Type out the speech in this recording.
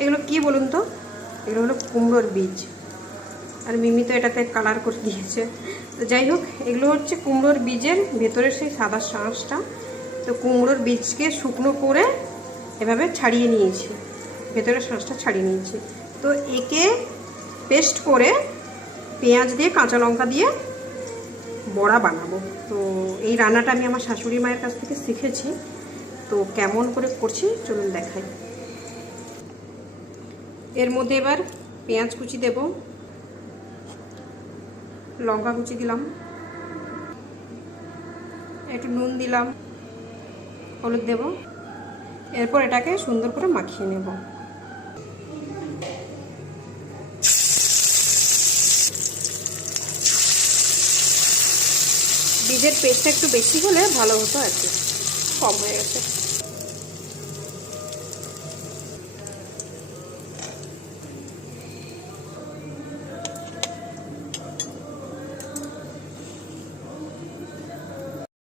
এগুলো কি বলুন তো, এগুলো হলো কুমড়োর বীজ, আর মিমি তো এটাতে কালার করে দিয়েছে। তো যাই হোক, এগুলো হচ্ছে কুমড়োর বীজের ভেতরের সেই সাদা শাঁসটা। তো কুমড়োর বীজকে শুকনো করে এভাবে ছাড়িয়ে নিয়েছি, ভেতরের শাঁসটা ছাড়িয়ে নিয়েছি। তো একে পেস্ট করে পেঁয়াজ দিয়ে কাঁচা লঙ্কা দিয়ে বড়া বানাবো। তো এই রান্নাটা আমি আমার শাশুড়ি মায়ের কাছ থেকে শিখেছি। তো কেমন করে করছি চলুন দেখাই। এর মধ্যে এবার পেঁয়াজ কুচি দেব, লঙ্কা কুচি দিলাম, একটু নুন দিলাম, হলুদ দেব। এরপর এটাকে সুন্দর করে মাখিয়ে নেব। বীজের পেস্টটা একটু বেশি হলে ভালো হতো, আর কি কম হয়ে গেছে।